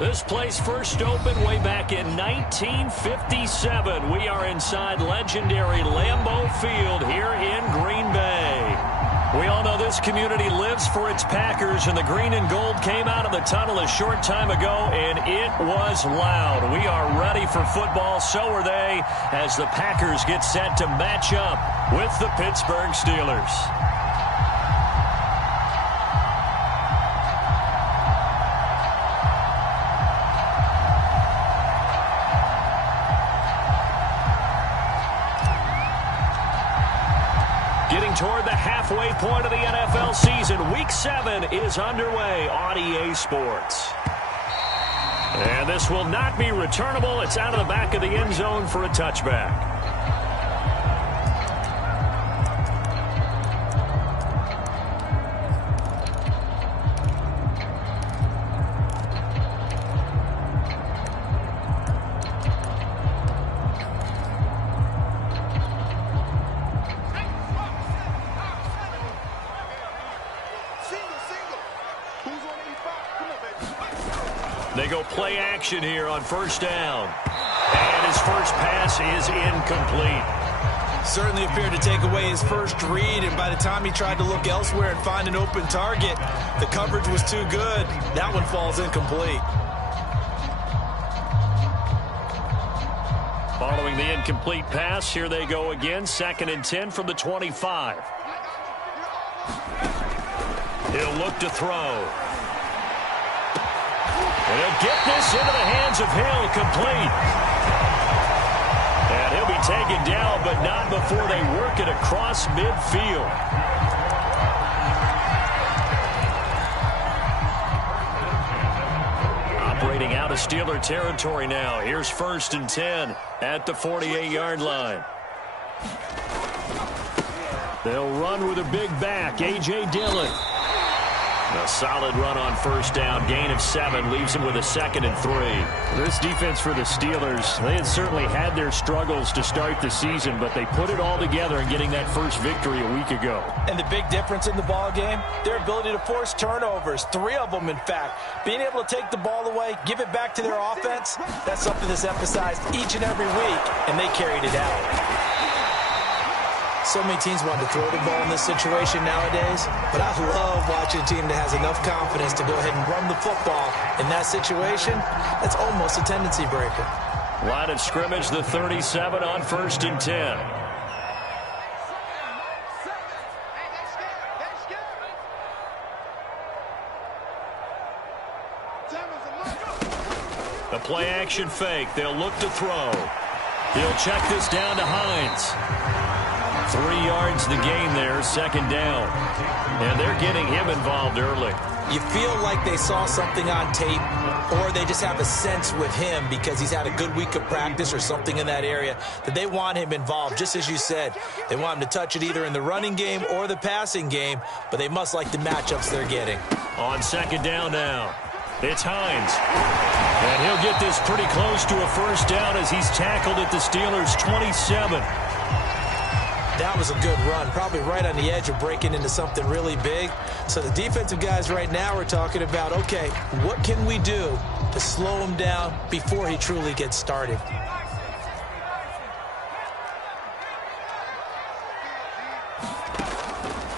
This place first opened way back in 1957. We are inside legendary Lambeau Field here in Green Bay. We all know this community lives for its Packers, and the green and gold came out of the tunnel a short time ago, and it was loud. We are ready for football, so are they, as the Packers get set to match up with the Pittsburgh Steelers. Toward the halfway point of the NFL season. Week 7 is underway on EA Sports. And this will not be returnable. It's out of the back of the end zone for a touchback. They go play action here on first down. And his first pass is incomplete. Certainly appeared to take away his first read, and by the time he tried to look elsewhere and find an open target, the coverage was too good. That one falls incomplete. Following the incomplete pass, here they go again. 2nd and 10 from the 25. He'll look to throw. And he'll get this into the hands of Hill, complete. And he'll be taken down, but not before they work it across midfield. Operating out of Steeler territory now. Here's 1st and 10 at the 48-yard line. They'll run with a big back, A.J. Dillon. A solid run on first down. Gain of 7 leaves him with a 2nd and 3. This defense for the Steelers, they had certainly had their struggles to start the season, but they put it all together in getting that first victory a week ago. And the big difference in the ball game, their ability to force turnovers, 3 of them in fact. Being able to take the ball away, give it back to their offense, that's something that's emphasized each and every week, and they carried it out. So many teams want to throw the ball in this situation nowadays, but I love watching a team that has enough confidence to go ahead and run the football. In that situation, that's almost a tendency breaker. Line of scrimmage, the 37 on 1st and 10. The play action fake. They'll look to throw. He'll check this down to Hines. 3 yards the gain there, 2nd down. And they're getting him involved early. You feel like they saw something on tape, or they just have a sense with him because he's had a good week of practice or something in that area that they want him involved. Just as you said, they want him to touch it either in the running game or the passing game, but they must like the matchups they're getting. On 2nd down now, it's Hines. And he'll get this pretty close to a first down as he's tackled at the Steelers' 27. That was a good run, probably right on the edge of breaking into something really big. So the defensive guys right now are talking about, okay, what can we do to slow him down before he truly gets started?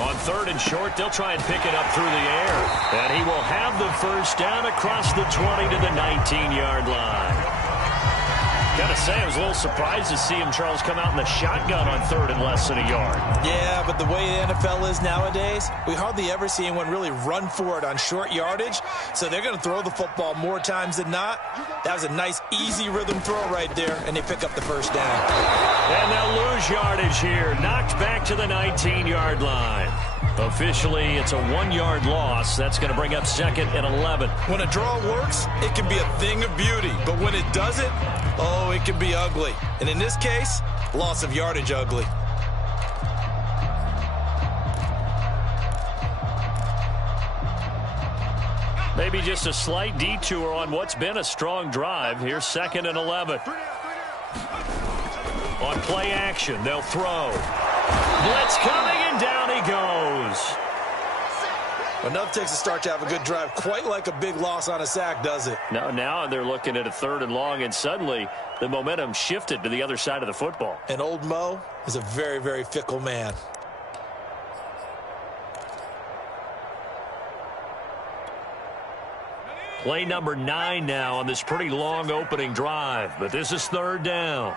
On 3rd and short, they'll try and pick it up through the air. And he will have the first down across the 20 to the 19-yard line. Gotta say, I was a little surprised to see him, Charles, come out in the shotgun on 3rd and less than a yard. Yeah, but the way the NFL is nowadays, we hardly ever see anyone really run for it on short yardage. So they're going to throw the football more times than not. That was a nice, easy rhythm throw right there, and they pick up the first down. And they'll lose yardage here. Knocked back to the 19-yard line. Officially, it's a 1-yard loss. That's going to bring up 2nd and 11. When a draw works, it can be a thing of beauty. But when it doesn't, oh, it can be ugly. And in this case, loss of yardage ugly. Maybe just a slight detour on what's been a strong drive. Here's 2nd and 11. On play action, they'll throw. Blitz coming, and down he goes. Enough takes a start to have a good drive. Quite like a big loss on a sack, does it? Now they're looking at a 3rd and long, and suddenly the momentum shifted to the other side of the football. And old Mo is a very, very fickle man. Play number 9 now on this pretty long opening drive, but this is 3rd down.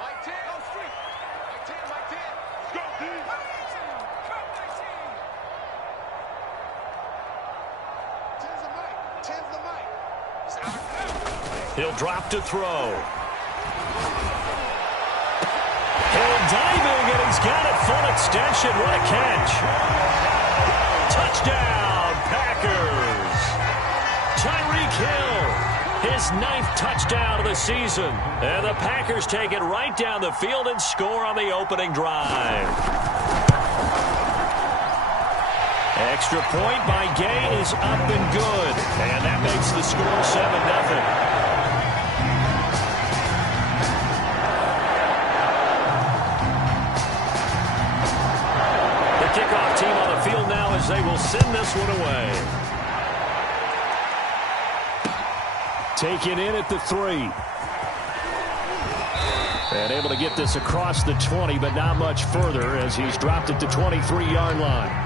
He'll drop to throw. Hill diving, and he's got it full extension. What a catch. Touchdown, Packers. Tyreek Hill, his 9th touchdown of the season. And the Packers take it right down the field and score on the opening drive. Extra point by Gay is up and good. And that makes the score 7-0. Kickoff team on the field now as they will send this one away. Taken in at the 3. And able to get this across the 20, but not much further as he's dropped it to 23-yard line.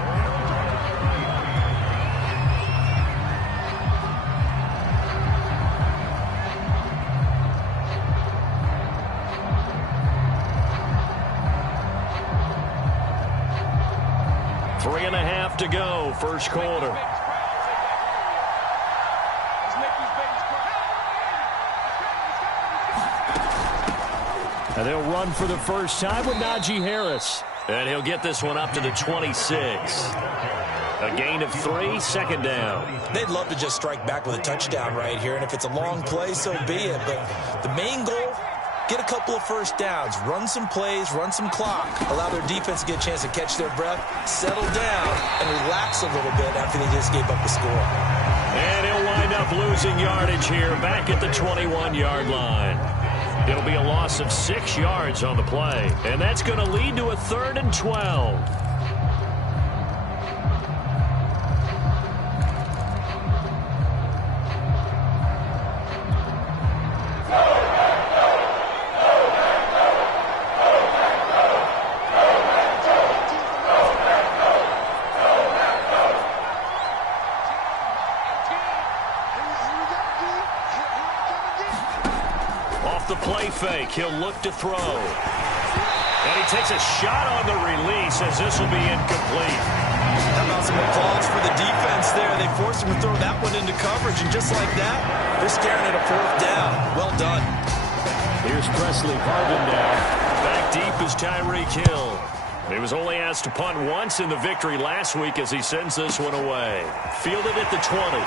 To go, first quarter. And they'll run for the first time with Najee Harris. And he'll get this one up to the 26. A gain of 3, 2nd down. They'd love to just strike back with a touchdown right here, and if it's a long play, so be it. But the main goal, get a couple of first downs, run some plays, run some clock, allow their defense to get a chance to catch their breath, settle down, and relax a little bit after they just gave up a score. And he'll wind up losing yardage here back at the 21-yard line. It'll be a loss of 6 yards on the play, and that's going to lead to a 3rd and 12. Fake. He'll look to throw. And he takes a shot on the release as this will be incomplete. How about some applause for the defense there? They forced him to throw that one into coverage, and just like that, they're staring at a 4th down. Well done. Here's Presley Carbondale. Back deep is Tyreek Hill. He was only asked to punt once in the victory last week as he sends this one away. Fielded at the 20.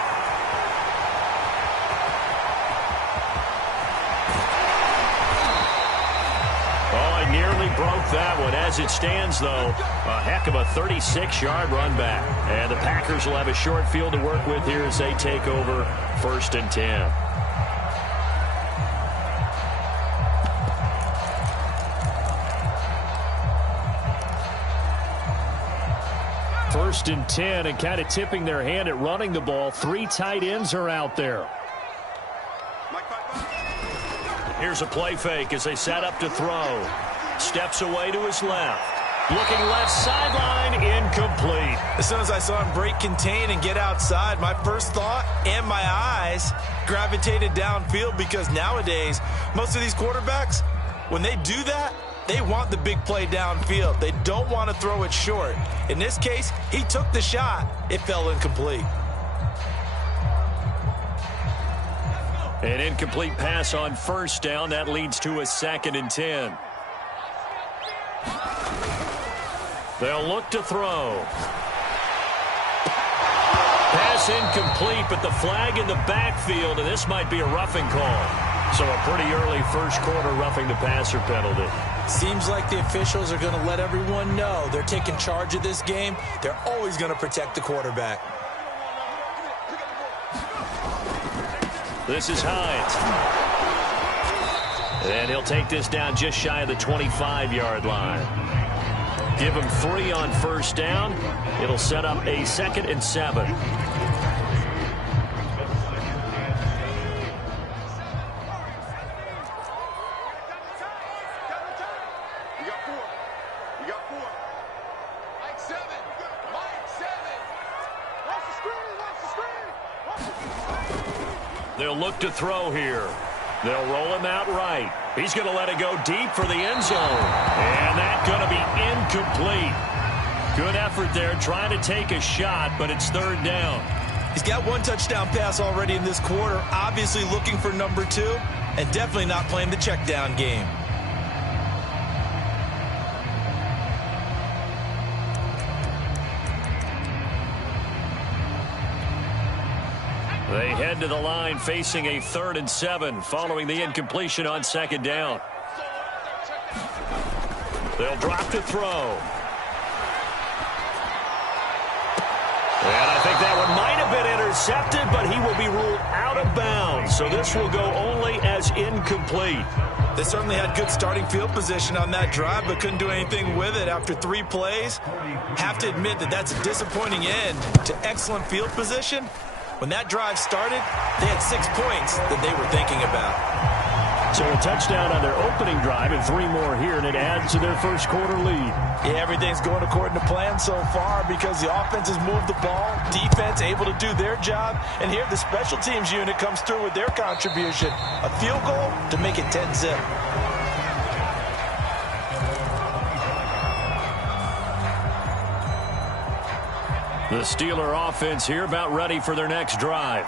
Broke that one. As it stands, though, a heck of a 36-yard run back. And the Packers will have a short field to work with here as they take over 1st and 10. First and 10, and kind of tipping their hand at running the ball. 3 tight ends are out there. Here's a play fake as they set up to throw. Steps away to his left. Looking left sideline, incomplete. As soon as I saw him break contain and get outside, my first thought and my eyes gravitated downfield, because nowadays, most of these quarterbacks, when they do that, they want the big play downfield. They don't want to throw it short. In this case, he took the shot. It fell incomplete. An incomplete pass on first down. That leads to a 2nd and 10. They'll look to throw. Pass incomplete, but the flag in the backfield, and this might be a roughing call. So a pretty early first quarter roughing the passer penalty. Seems like the officials are going to let everyone know they're taking charge of this game. They're always going to protect the quarterback. This is Hines. And he'll take this down just shy of the 25-yard line. Give him 3 on first down. It'll set up a 2nd and 7. They'll look to throw here. They'll roll him out right. He's going to let it go deep for the end zone. And that's going to be incomplete. Good effort there trying to take a shot, but it's third down. He's got one touchdown pass already in this quarter, obviously looking for number 2, and definitely not playing the check down game. They head to the line facing a 3rd and 7 following the incompletion on second down. They'll drop to throw. And I think that one might have been intercepted, but he will be ruled out of bounds. So this will go only as incomplete. They certainly had good starting field position on that drive, but couldn't do anything with it after 3 plays. Have to admit that that's a disappointing end to excellent field position. When that drive started, they had 6 points that they were thinking about. So a touchdown on their opening drive and 3 more here, and it adds to their first quarter lead. Yeah, everything's going according to plan so far because the offense has moved the ball, defense able to do their job, and here the special teams unit comes through with their contribution. A field goal to make it 10-zip. The Steeler offense here about ready for their next drive.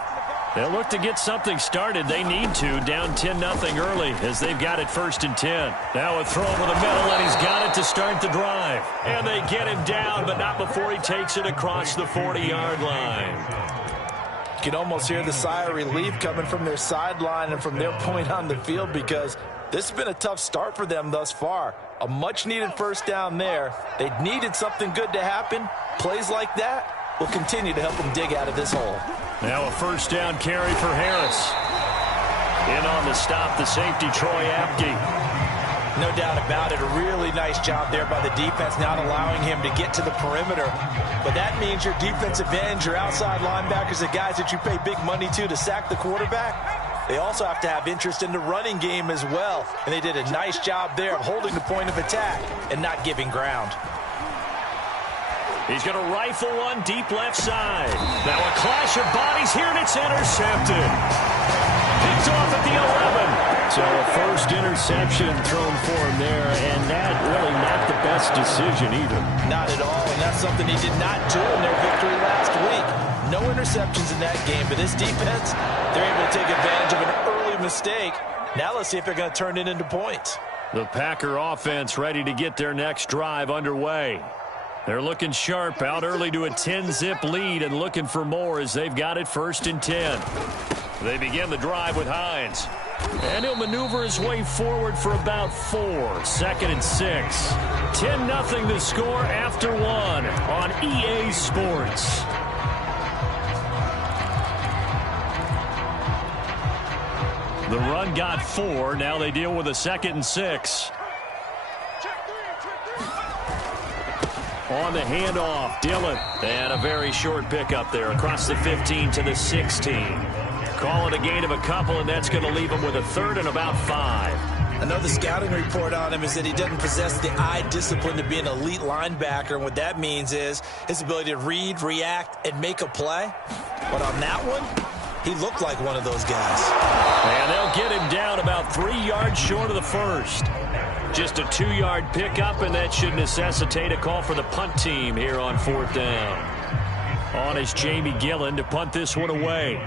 They'll look to get something started. They need to, down 10-0 early as they've got it 1st and 10. Now a throw over the middle, and he's got it to start the drive. And they get him down, but not before he takes it across the 40-yard line. You can almost hear the sigh of relief coming from their sideline and from their point on the field because this has been a tough start for them thus far. A much-needed first down there. They needed something good to happen. Plays like that will continue to help them dig out of this hole. Now a first down carry for Harris. In on the stop, the safety, Troy Apke. No doubt about it. A really nice job there by the defense, not allowing him to get to the perimeter. But that means your defensive ends, your outside linebackers, the guys that you pay big money to sack the quarterback, they also have to have interest in the running game as well. And they did a nice job there of holding the point of attack and not giving ground. He's going to rifle one deep left side. Now a clash of bodies here, and it's intercepted. Picked off at the 11. So a first interception thrown for him there, and that really not the best decision either. Not at all, and that's something he did not do in their victory last week. No interceptions in that game, but this defense, they're able to take advantage of an early mistake. Now let's see if they're going to turn it into points. The Packer offense ready to get their next drive underway. They're looking sharp, out early to a 10-zip lead and looking for more as they've got it 1st and 10. They begin the drive with Hines. And he'll maneuver his way forward for about 4. 2nd and 6. 10-0 the score after 1 on EA Sports. The run got 4. Now they deal with a 2nd and 6. On the handoff, Dillon. And a very short pickup there across the 15 to the 16. Call it a gain of a couple, and that's going to leave him with a 3rd and about 5. Another scouting report on him is that he doesn't possess the eye discipline to be an elite linebacker. And what that means is his ability to read, react, and make a play. But on that one, he looked like one of those guys. And they'll get him down about 3 yards short of the first. Just a 2-yard pickup, and that should necessitate a call for the punt team here on 4th down. On is Jamie Gillen to punt this one away.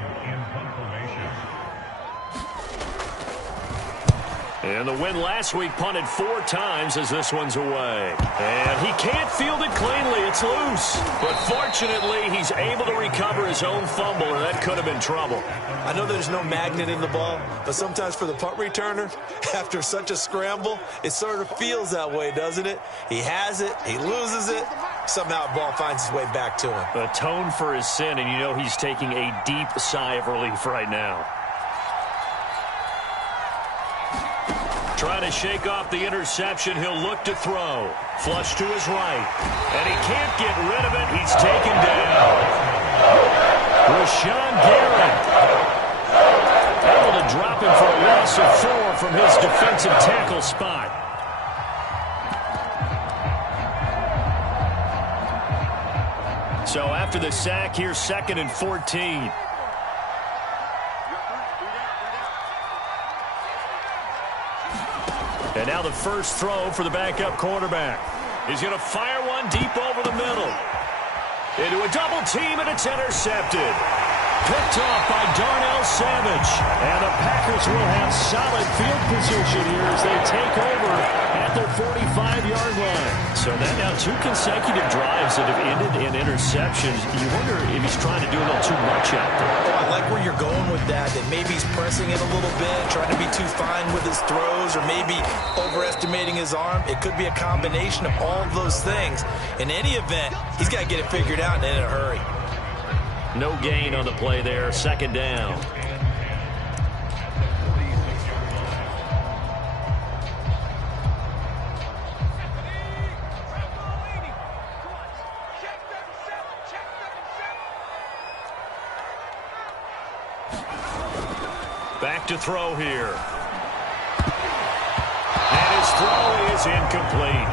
And the win last week punted 4 times as this one's away. And he can't field it cleanly. It's loose. But fortunately, he's able to recover his own fumble, or that could have been trouble. I know there's no magnet in the ball, but sometimes for the punt returner, after such a scramble, it sort of feels that way, doesn't it? He has it, he loses it, somehow the ball finds its way back to him. Atone for his sin, and you know he's taking a deep sigh of relief right now. Trying to shake off the interception, he'll look to throw. Flush to his right. And he can't get rid of it. He's taken down. Rashawn Garrett. Able to drop him for a loss of 4 from his defensive tackle spot. So after the sack, here's 2nd and 14. now the first throw for the backup quarterback. He's going to fire one deep over the middle. Into a double team, and it's intercepted. Picked off by Darnell Savage. And the Packers will have solid field position here as they take over at their 45-yard line. So that now 2 consecutive drives that have ended in interceptions. You wonder if he's trying to do a little too much out there. Oh, I like where you're going with that maybe he's pressing it a little bit, trying to be too fine with his throws, or maybe overestimating his arm. It could be a combination of all of those things. In any event, he's got to get it figured out and in a hurry. No gain on the play there, second down. Back to throw here. And his throw is incomplete.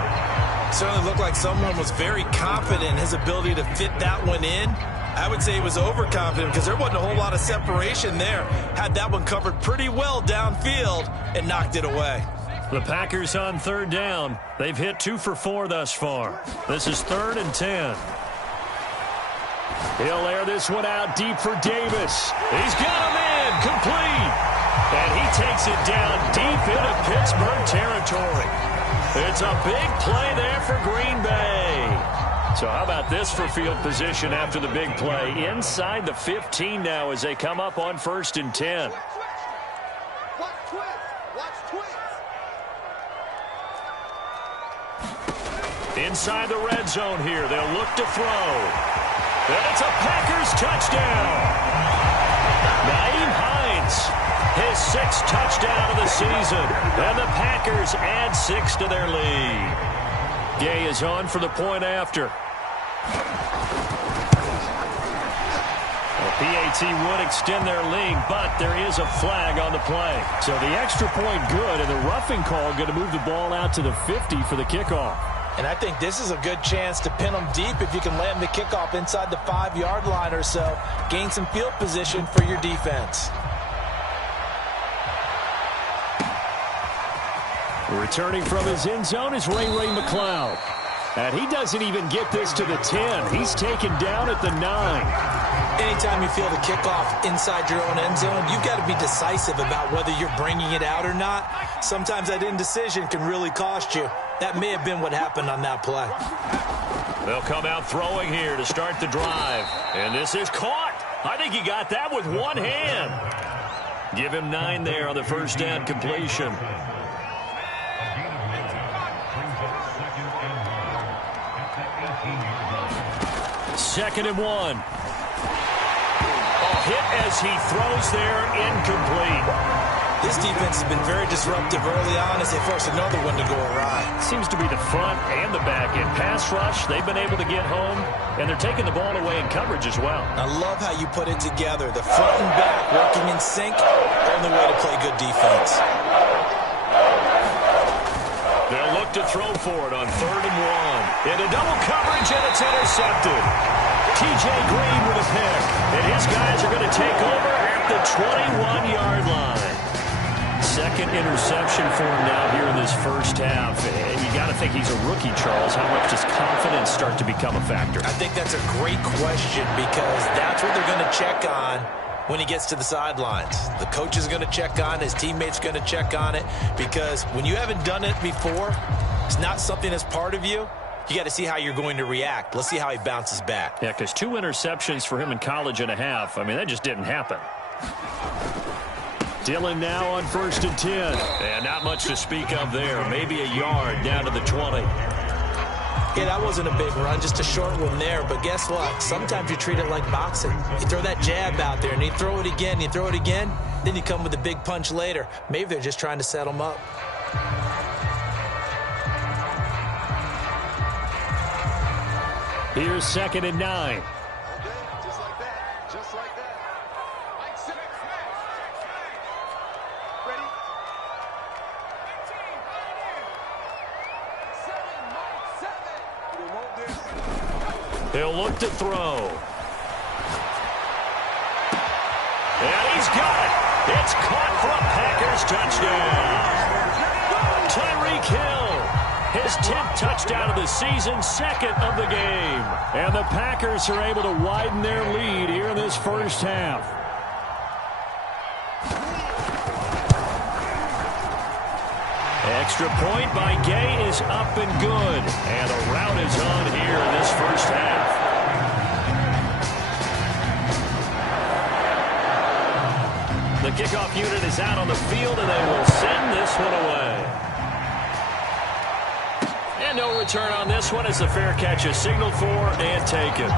Certainly looked like someone was very confident in his ability to fit that one in. I would say he was overconfident because there wasn't a whole lot of separation there. Had that one covered pretty well downfield and knocked it away. The Packers on third down. They've hit 2 for 4 thus far. This is 3rd and 10. He'll air this one out deep for Davis. He's got him in, complete. And he takes it down deep into Pittsburgh territory. It's a big play there for Green Bay. So how about this for field position after the big play? Inside the 15 now as they come up on 1st and 10. Inside the red zone here. They'll look to throw. And it's a Packers touchdown. Nyheim Hines, his 6th touchdown of the season. And the Packers add 6 to their lead. Gay is on for the point after. PAT would extend their lead, but there is a flag on the play. So the extra point good, and the roughing call going to move the ball out to the 50 for the kickoff. And I think this is a good chance to pin them deep if you can land the kickoff inside the 5-yard line or so. Gain some field position for your defense. Returning from his end zone is Ray McCloud. And he doesn't even get this to the 10. He's taken down at the 9. Anytime you feel the kickoff inside your own end zone, you've got to be decisive about whether you're bringing it out or not. Sometimes that indecision can really cost you. That may have been what happened on that play. They'll come out throwing here to start the drive. And this is caught. I think he got that with one hand. Give him 9 there on the first down completion. Second and 1. Hit as he throws there, incomplete. This defense has been very disruptive early on as they force another one to go awry. Seems to be the front and the back end. Pass rush, they've been able to get home, and they're taking the ball away in coverage as well. I love how you put it together. The front and back working in sync, only way to play good defense. They'll look to throw for it on 3rd and 1. Into double coverage, and it's intercepted. T.J. Green with a pick. And his guys are going to take over at the 21-yard line. Second interception for him now here in this first half. And you got to think he's a rookie, Charles. How much does confidence start to become a factor? I think that's a great question because that's what they're going to check on when he gets to the sidelines. The coach is going to check on it. His teammates are going to check on it because when you haven't done it before, it's not something that's part of you. You got to see how you're going to react. Let's see how he bounces back. Yeah, because 2 interceptions for him in college and a half. I mean, that just didn't happen. Dillon now on 1st and 10. And not much to speak of there. Maybe a yard down to the 20. Yeah, that wasn't a big run, just a short one there. But guess what? Sometimes you treat it like boxing. You throw that jab out there, and you throw it again, you throw it again, then you come with a big punch later. Maybe they're just trying to set him up. Here's 2nd and 9. Just like that. Just like that. Mike 6. Ready? 18, 7, Mike 7. He'll look to throw. And he's got it. It's caught for a Packers touchdown. Tyreek Hill. His 10th touchdown of the season, second of the game. And the Packers are able to widen their lead here in this first half. Extra point by Gay is up and good. And a rout is on here in this first half. The kickoff unit is out on the field, and they will send this one away. And no return on this one as the fair catch is signaled for and taken.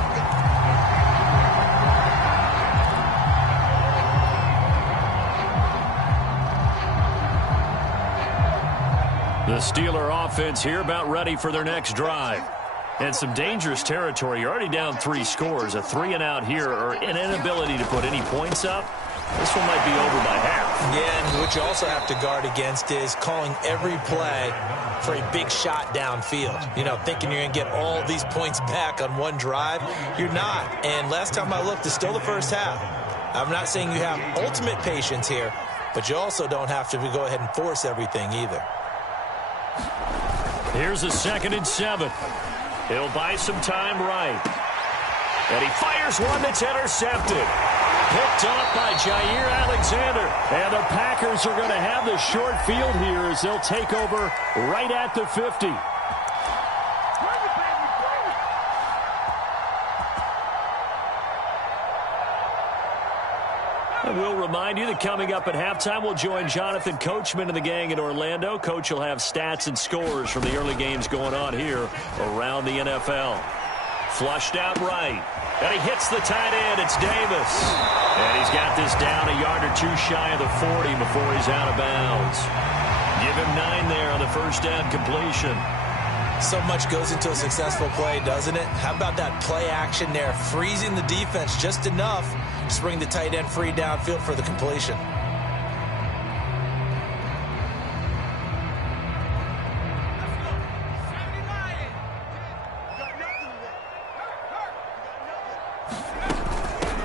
The Steeler offense here about ready for their next drive. And some dangerous territory. You're already down 3 scores. A 3-and-out here or an inability to put any points up. This one might be over by half. Yeah, and what you also have to guard against is calling every play for a big shot downfield. You know, thinking you're going to get all these points back on one drive. You're not. And last time I looked, it's still the first half. I'm not saying you have ultimate patience here, but you also don't have to go ahead and force everything either. Here's a 2nd and 7. He'll buy some time right. And he fires one that's intercepted. Picked off by Jair Alexander. And the Packers are going to have the short field here as they'll take over right at the 50. And we'll remind you that coming up at halftime, we'll join Jonathan Coachman and the gang in Orlando. Coach will have stats and scores from the early games going on here around the NFL. Flushed out right. And he hits the tight end. It's Davis. And he's got this down a yard or two shy of the 40 before he's out of bounds. Give him 9 there on the first down completion. So much goes into a successful play, doesn't it? How about that play action there? Freezing the defense just enough to bring the tight end free downfield for the completion.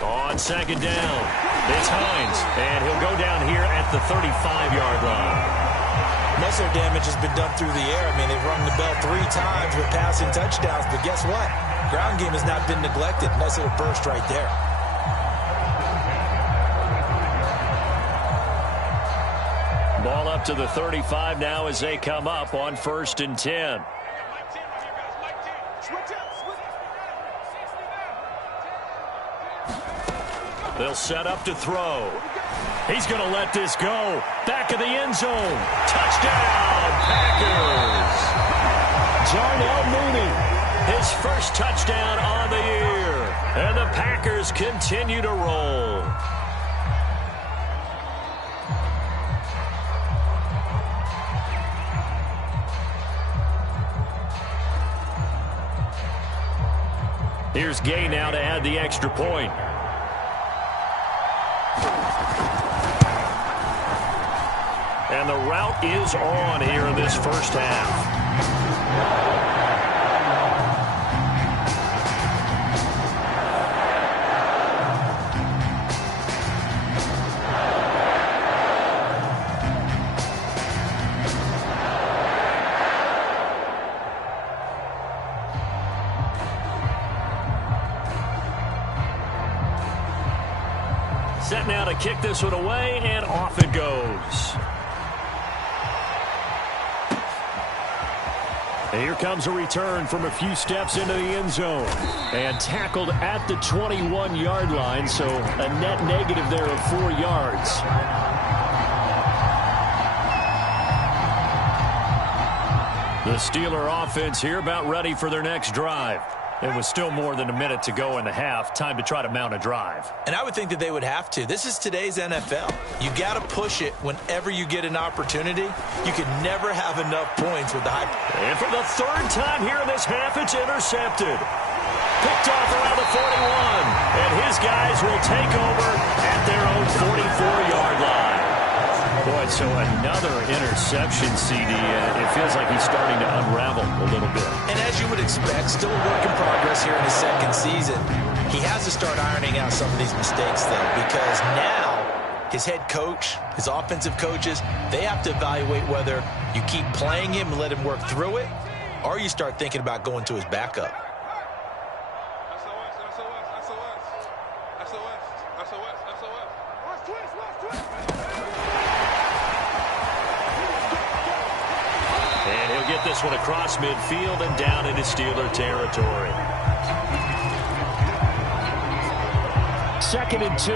On 2nd down, it's Hines, and he'll go down here at the 35-yard line. Muscle damage has been done through the air. I mean, they've rung the bell 3 times with passing touchdowns, but guess what? Ground game has not been neglected. Nice little burst right there. Ball up to the 35 now as they come up on 1st and 10. They'll set up to throw. He's going to let this go. Back of the end zone. Touchdown, Packers. Darnell Mooney, his first touchdown on the year. And the Packers continue to roll. Here's Gay now to add the extra point. And the route is on here in this first half. Set now to kick this one away, and off it goes. And here comes a return from a few steps into the end zone. And tackled at the 21-yard line, so a net negative there of 4 yards. The Steeler offense here about ready for their next drive. It was still more than a minute to go in the half. Time to try to mount a drive. And I would think that they would have to. This is today's NFL. You got to push it whenever you get an opportunity. You can never have enough points with the high. And for the 3rd time here in this half, it's intercepted. Picked off around the 41. And his guys will take over at their own 44-yard line. Boy, so another interception, CD. It feels like he's starting to unravel a little bit. And as you would expect, still a work in progress here in his 2nd season. He has to start ironing out some of these mistakes, though, because now his head coach, his offensive coaches, they have to evaluate whether you keep playing him and let him work through it, or you start thinking about going to his backup. And he'll get this one across midfield and down into Steeler territory. 2nd and 2.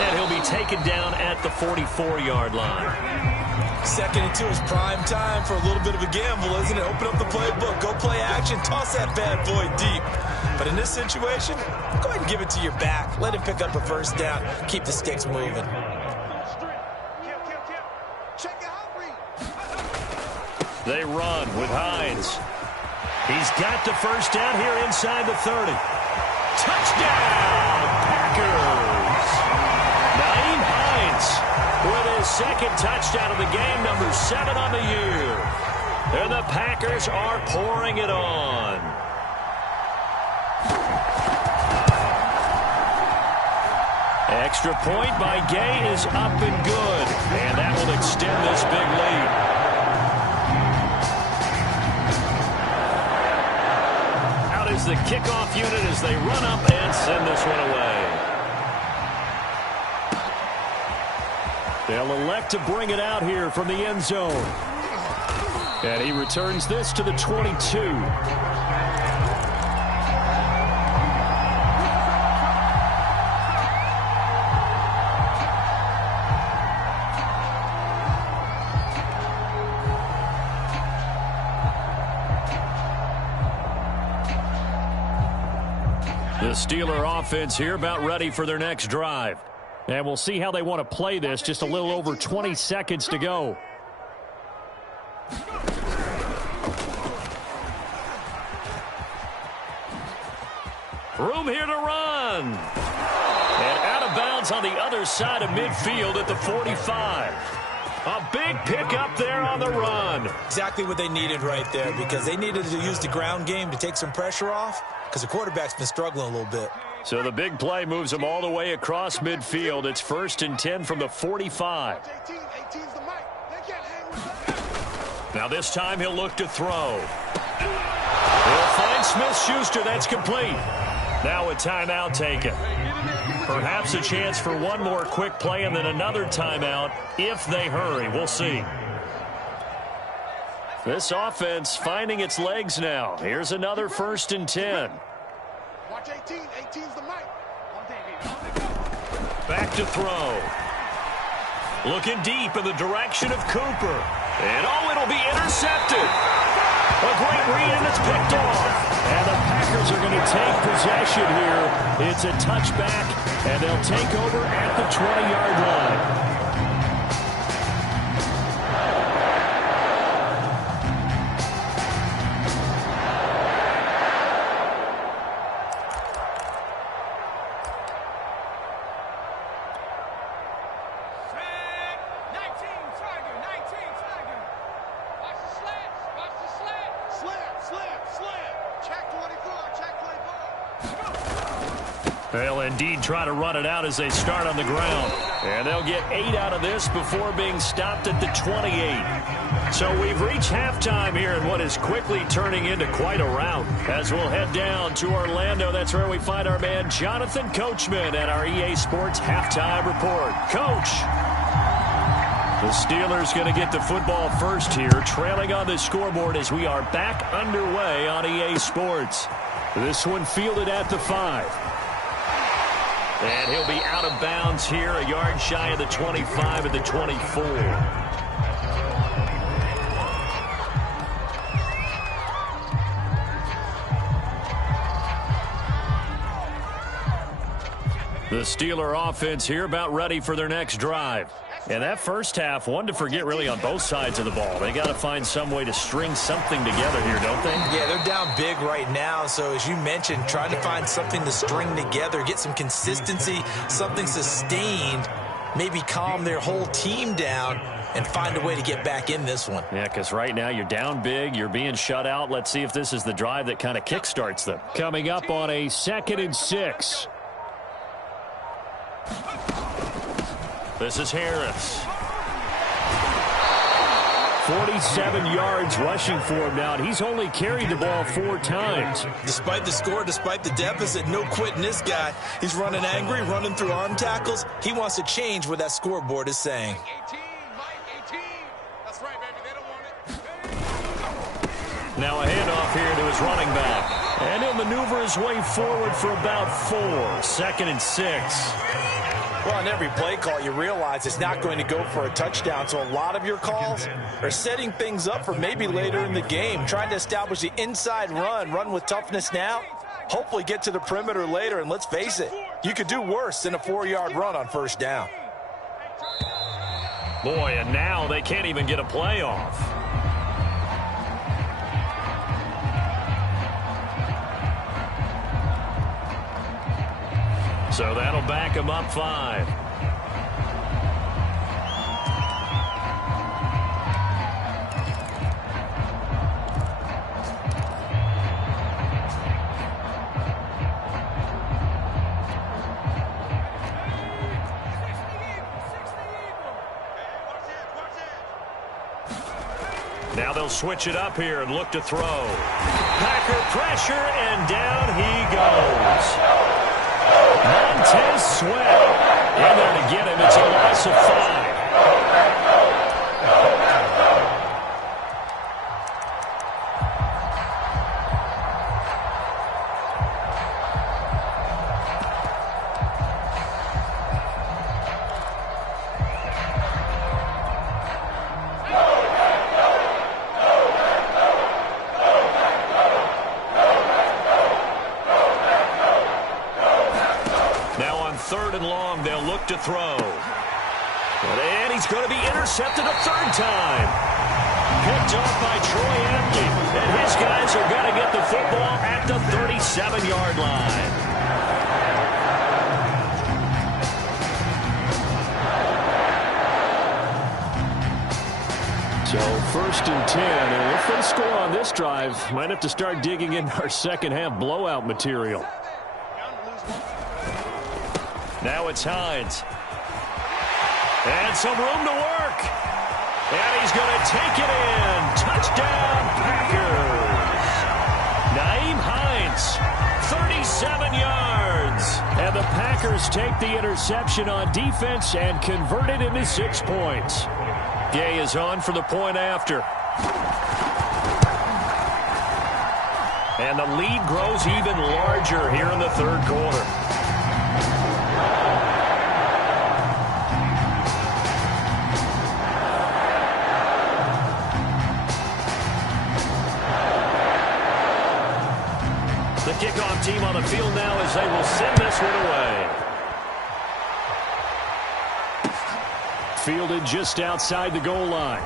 And he'll be taken down at the 44-yard line. 2nd and 2 is prime time for a little bit of a gamble, isn't it? Open up the playbook, go play action, toss that bad boy deep. But in this situation, go ahead and give it to your back. Let him pick up a first down. Keep the sticks moving. They run with Hines. He's got the first down here inside the 30. Touchdown, Packers! Nyheim Hines with his 2nd touchdown of the game, number 7 on the year. And the Packers are pouring it on. Extra point by Gay is up and good. And that will extend this big lead. Is the kickoff unit as they run up and send this one away. They'll elect to bring it out here from the end zone. And he returns this to the 22. The Steeler offense here about ready for their next drive. And we'll see how they want to play this. Just a little over 20 seconds to go. Room here to run. And out of bounds on the other side of midfield at the 45. A big pickup there on the run. Exactly what they needed right there, because they needed to use the ground game to take some pressure off, because the quarterback's been struggling a little bit. So the big play moves them all the way across midfield. It's 1st and 10 from the 45. Now this time he'll look to throw. He'll find Smith-Schuster. That's complete. Now a timeout taken. Perhaps a chance for one more quick play and then another timeout if they hurry. We'll see. This offense finding its legs now. Here's another 1st and 10. Watch 18. 18's the mic. Back to throw. Looking deep in the direction of Cooper. And oh, it'll be intercepted. A great read, and it's picked off. And the Packers are going to take possession here. It's a touchback, and they'll take over at the 20-yard line. They'll indeed try to run it out as they start on the ground. And they'll get 8 out of this before being stopped at the 28. So we've reached halftime here in what is quickly turning into quite a rout. As we'll head down to Orlando, that's where we find our man Jonathan Coachman at our EA Sports Halftime Report. Coach, the Steelers going to get the football first here, trailing on the scoreboard as we are back underway on EA Sports. This one fielded at the 5. And he'll be out of bounds here, a yard shy of the 25 at the 24. The Steeler offense here about ready for their next drive. And that first half, one to forget really on both sides of the ball. They got to find some way to string something together here, don't they? Yeah, they're down big right now. So as you mentioned, trying to find something to string together, get some consistency, something sustained, maybe calm their whole team down. and find a way to get back in this one. Yeah, because right now you're down big, you're being shut out. Let's see if this is the drive that kind of kickstarts them. Coming up on a 2nd and 6. This is Harris. 47 yards rushing for him now, and he's only carried the ball 4 times. Despite the score, despite the deficit, no quitting this guy. He's running angry, running through arm tackles. He wants to change what that scoreboard is saying. 18, Mike, 18. That's right, baby. They don't want it. Now a handoff here to his running back. And he'll maneuver his way forward for about 4. 2nd and 6. Well, on every play call, you realize it's not going to go for a touchdown, so a lot of your calls are setting things up for maybe later in the game, trying to establish the inside run with toughness now, hopefully get to the perimeter later, and let's face it, you could do worse than a 4-yard run on 1st down. Boy, and now they can't even get a play off. So that'll back him up 5. Now they'll switch it up here and look to throw. Packer pressure, and down he goes. Montez Sweat in there to get him. It's a loss of 5. To throw. And he's going to be intercepted a 3rd time. Picked off by Troy Apke. And his guys are going to get the football at the 37-yard line. So 1st and 10. And if they score on this drive, might have to start digging in our second-half blowout material. Now it's Hines. And some room to work. And he's going to take it in. Touchdown, Packers. Nyheim Hines, 37 yards. And the Packers take the interception on defense and convert it into 6 points. Gay is on for the point after. And the lead grows even larger here in the 3rd quarter. The kickoff team on the field now as they will send this one away. Fielded just outside the goal line.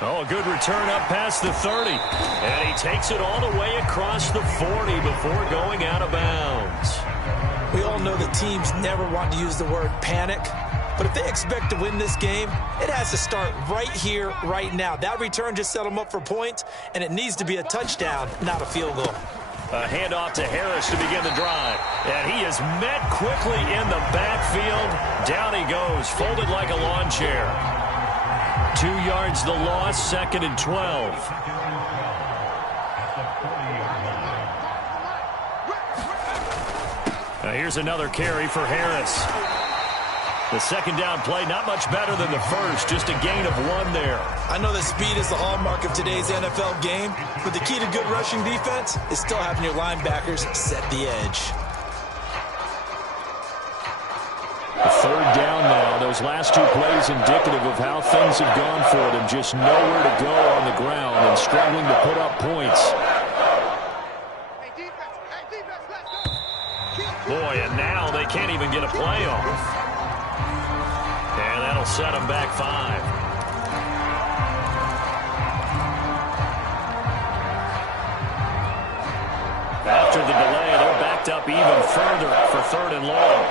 Oh, a good return up past the 30. And he takes it all the way across the 40 before going out of bounds. We all know the teams never want to use the word panic. But if they expect to win this game, it has to start right here, right now. That return just set them up for points, and it needs to be a touchdown, not a field goal. A handoff to Harris to begin the drive. And he is met quickly in the backfield. Down he goes, folded like a lawn chair. 2 yards the loss, 2nd and 12. Now here's another carry for Harris. The 2nd down play, not much better than the first, just a gain of 1 there. I know that speed is the hallmark of today's NFL game, but the key to good rushing defense is still having your linebackers set the edge. A 3rd down now. Those last 2 plays indicative of how things have gone for them. Just nowhere to go on the ground and struggling to put up points. Boy, and now they can't even get a play off. And that'll set them back 5. After the delay, they're backed up even further for 3rd and long.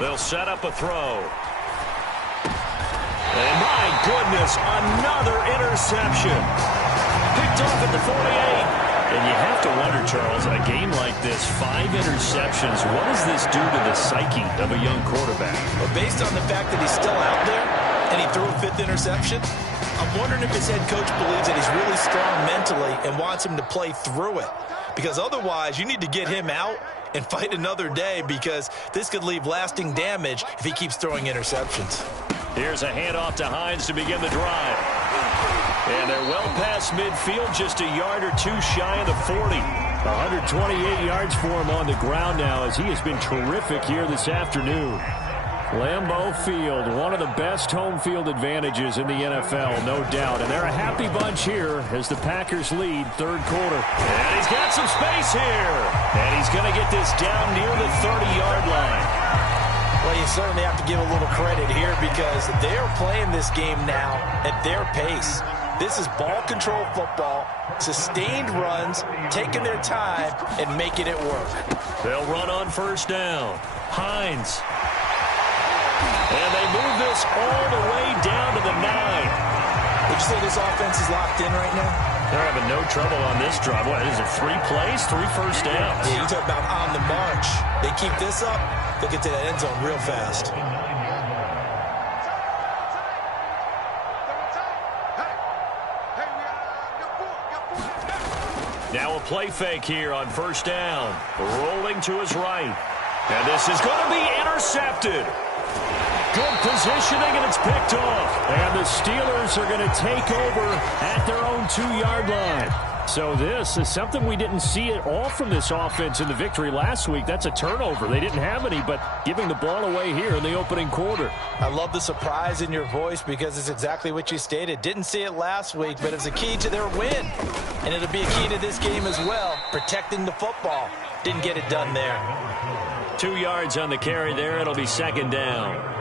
They'll set up a throw. And my goodness, another interception. Picked off at the 48. And you have to wonder, Charles, a game like this, 5 interceptions, what does this do to the psyche of a young quarterback? Well, based on the fact that he's still out there and he threw a 5th interception, I'm wondering if his head coach believes that he's really strong mentally and wants him to play through it. Because otherwise, you need to get him out and fight another day, because this could leave lasting damage if he keeps throwing interceptions. Here's a handoff to Hines to begin the drive. And they're well past midfield, just a yard or two shy of the 40. 128 yards for him on the ground now, as he has been terrific here this afternoon. Lambeau Field, one of the best home field advantages in the NFL, no doubt. And they're a happy bunch here as the Packers lead third quarter. And he's got some space here. And he's going to get this down near the 30-yard line. Well, you certainly have to give a little credit here, because they're playing this game now at their pace. This is ball control football, sustained runs, taking their time, and making it work. They'll run on first down. Hines. And they move this all the way down to the 9. Would you say this offense is locked in right now? They're having no trouble on this drive. What is it, 3 plays, 3 first downs? Yeah, you talk about on the march. They keep this up, they'll get to that end zone real fast. Now a play fake here on first down. Rolling to his right. And this is going to be intercepted. Good positioning, and it's picked off. And the Steelers are going to take over at their own 2-yard line. So this is something we didn't see at all from this offense in the victory last week. That's a turnover. They didn't have any, but giving the ball away here in the opening quarter. I love the surprise in your voice, because it's exactly what you stated. Didn't see it last week, but it's a key to their win. And it'll be a key to this game as well, protecting the football. Didn't get it done there. 2 yards on the carry there. It'll be second down.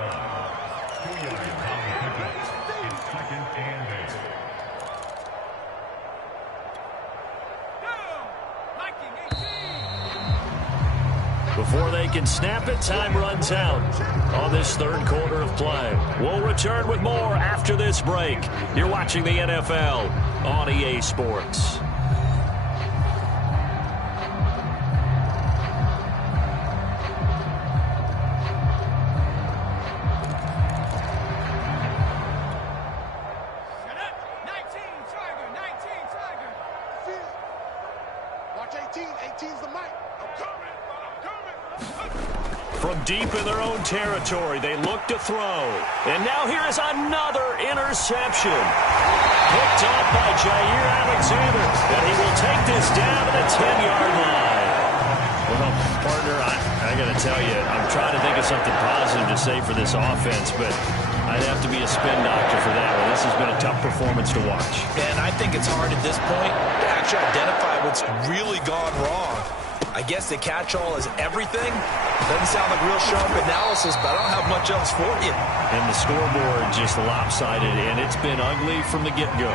Before they can snap it, time runs out on this third quarter of play. We'll return with more after this break. You're watching the NFL on EA Sports. From deep in their own territory, they look to throw. And now here is another interception. Picked off by Jair Alexander. And he will take this down to the 10-yard line. Well, partner, I got to tell you, I'm trying to think of something positive to say for this offense, but I'd have to be a spin doctor for that one. This has been a tough performance to watch. And I think it's hard at this point to actually identify what's really gone wrong. I guess the catch-all is everything. Doesn't sound like real sharp analysis, but I don't have much else for you. And the scoreboard just lopsided, and it's been ugly from the get-go.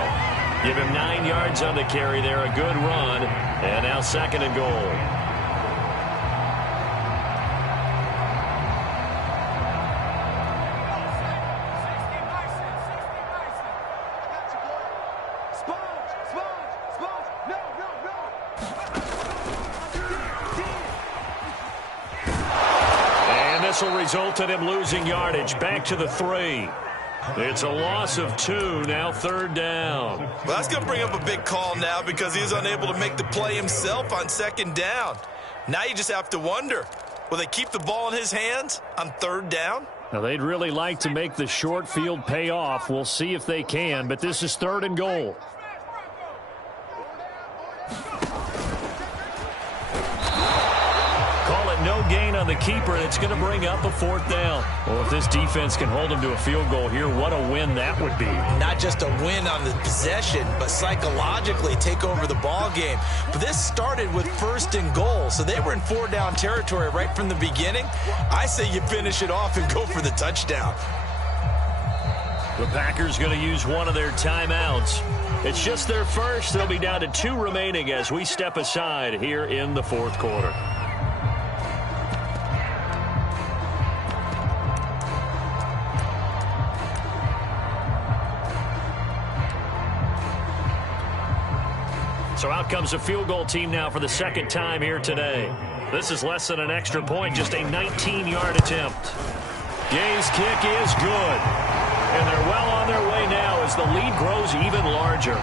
Give him 9 yards on the carry there, a good run, and now second and goal. This will result in him losing yardage back to the 3. It's a loss of 2, now third down. Well, that's going to bring up a big call now, because he was unable to make the play himself on second down. Now you just have to wonder, will they keep the ball in his hands on third down? Now they'd really like to make the short field pay off. We'll see if they can, but this is third and goal. No gain on the keeper, and it's going to bring up a fourth down. Well, if this defense can hold them to a field goal here, what a win that would be. Not just a win on the possession, but psychologically take over the ball game. But this started with first and goal, so they were in 4-down territory right from the beginning. I say you finish it off and go for the touchdown. The Packers going to use one of their timeouts. It's just their first. They'll be down to 2 remaining as we step aside here in the fourth quarter. So out comes a field goal team now for the second time here today. This is less than an extra point, just a 19-yard attempt. Gay's kick is good. And they're well on their way now as the lead grows even larger.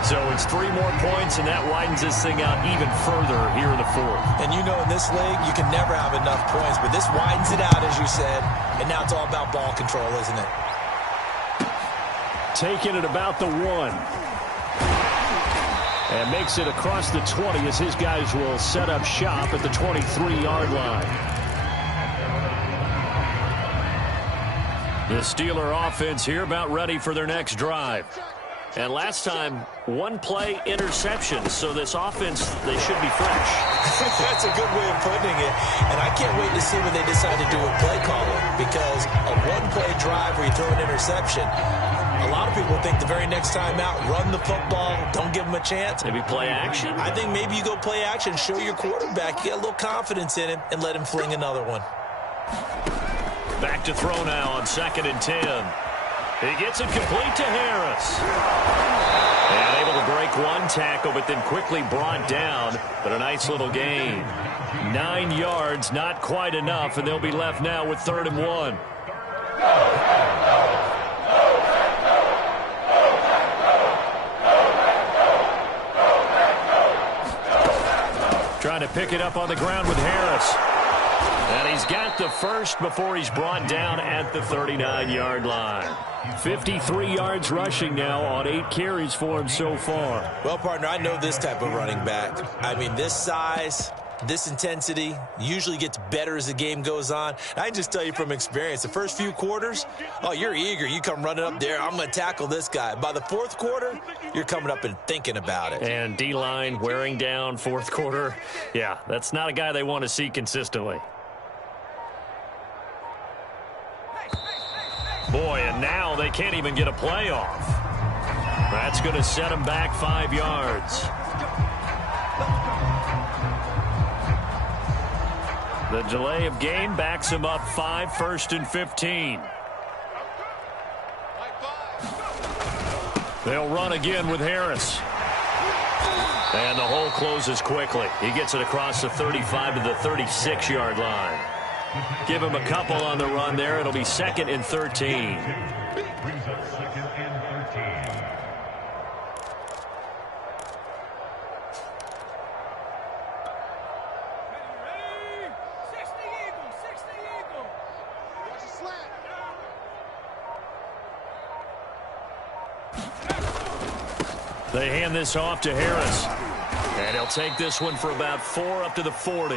So it's 3 more points, and that widens this thing out even further here in the fourth. And you know in this league, you can never have enough points, but this widens it out, as you said, and now it's all about ball control, isn't it? Taking it about the 1. And makes it across the 20 as his guys will set up shop at the 23-yard line. The Steeler offense here about ready for their next drive. And last time, 1-play interception. So this offense, they should be fresh. That's a good way of putting it. And I can't wait to see what they decide to do with play calling. Because a 1-play drive where you throw an interception, a lot of people think the very next time out, run the football, don't give them a chance. Maybe play action? I think maybe you go play action, show your quarterback, you get a little confidence in him, and let him fling another one. Back to throw now on 2nd and 10. He gets it complete to Harris. And able to break one tackle, but then quickly brought down. But a nice little gain. 9 yards, not quite enough, and they'll be left now with 3rd and 1. Trying to pick it up on the ground with Harris. And he's got the first before he's brought down at the 39-yard line. 53 yards rushing now on 8 carries for him so far. Well, partner, I know this type of running back. I mean, this size, this intensity usually gets better as the game goes on. I can just tell you from experience, the first few quarters, oh, you're eager. You come running up there, I'm going to tackle this guy. By the 4th quarter, you're coming up and thinking about it. And D-line wearing down 4th quarter. Yeah, that's not a guy they want to see consistently. Boy, and now they can't even get a play off. That's going to set them back 5 yards. The delay of game backs him up 5, 1st and 15. They'll run again with Harris. And the hole closes quickly. He gets it across the 35 to the 36-yard line. Give him a couple on the run there. It'll be 2nd and 13. They hand this off to Harris. And he'll take this one for about 4 up to the 40.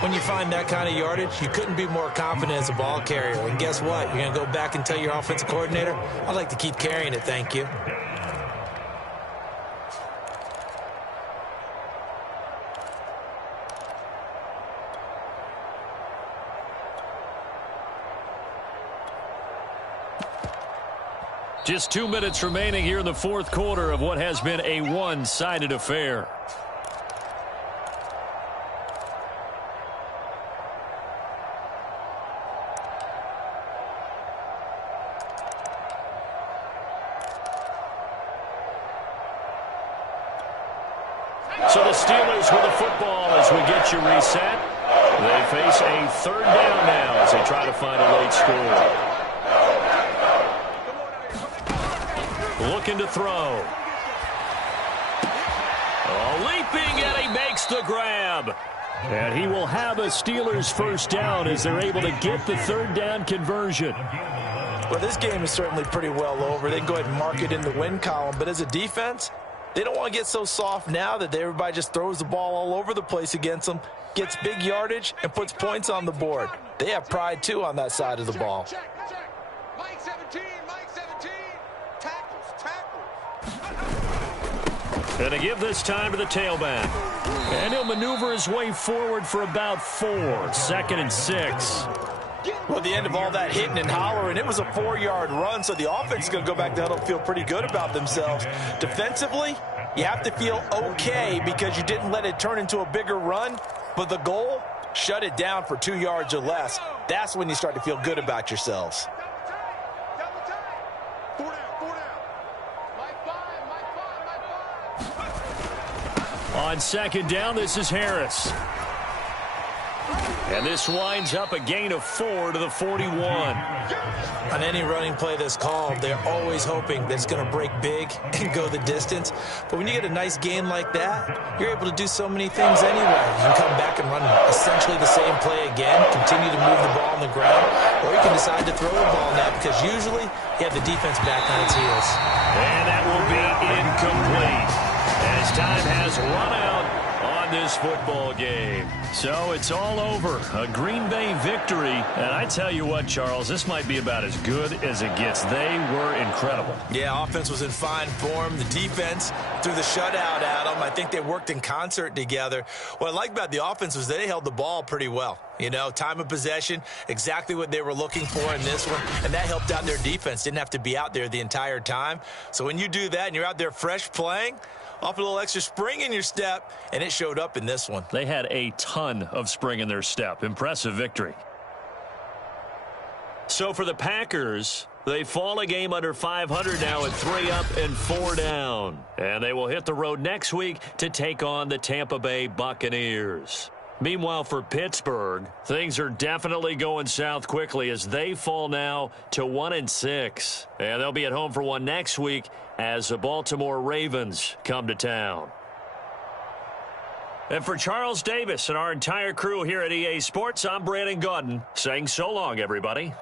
When you find that kind of yardage, you couldn't be more confident as a ball carrier. And guess what? You're going to go back and tell your offensive coordinator, I'd like to keep carrying it, thank you. Just 2 minutes remaining here in the 4th quarter of what has been a one-sided affair. So the Steelers with the football as we get you reset. They face a 3rd down now as they try to find a late score. Looking to throw. Oh, leaping, and he makes the grab. And he will have a Steelers 1st down as they're able to get the 3rd down conversion. Well, this game is certainly pretty well over. They can go ahead and mark it in the win column. But as a defense, they don't want to get so soft now that everybody just throws the ball all over the place against them, gets big yardage, and puts points on the board. They have pride, too, on that side of the ball. Mike 17, Mike 17. Tackles. And to give this time to the tailback. And he'll maneuver his way forward for about 4. 2nd and 6. Well, at the end of all that hitting and hollering, it was a 4-yard run, so the offense is going to go back to huddle and feel pretty good about themselves. Defensively, you have to feel okay because you didn't let it turn into a bigger run, but the goal, shut it down for 2 yards or less. That's when you start to feel good about yourselves. Double time. 4 down. Mike 5. On second down, this is Harris. And this winds up a gain of 4 to the 41. On any running play that's called, they're always hoping that it's going to break big and go the distance. But when you get a nice gain like that, you're able to do so many things anyway. You can come back and run essentially the same play again, continue to move the ball on the ground, or you can decide to throw the ball now because usually you have the defense back on its heels. And that will be incomplete as time has run out on this football game. So it's all over. A Green Bay victory. And I tell you what, Charles, this might be about as good as it gets. They were incredible. Yeah, offense was in fine form. The defense threw the shutout at them. I think they worked in concert together. What I like about the offense was they held the ball pretty well. You know, time of possession, exactly what they were looking for in this one. And that helped out their defense. Didn't have to be out there the entire time. So when you do that and you're out there fresh playing, off a little extra spring in your step, and it showed up in this one. They had a ton of spring in their step. Impressive victory. So for the Packers, they fall a game under 500 now at 3 up and 4 down. And they will hit the road next week to take on the Tampa Bay Buccaneers. Meanwhile, for Pittsburgh, things are definitely going south quickly as they fall now to 1-6. And they'll be at home for one next week as the Baltimore Ravens come to town. And for Charles Davis and our entire crew here at EA Sports, I'm Brandon Gaudin saying so long, everybody.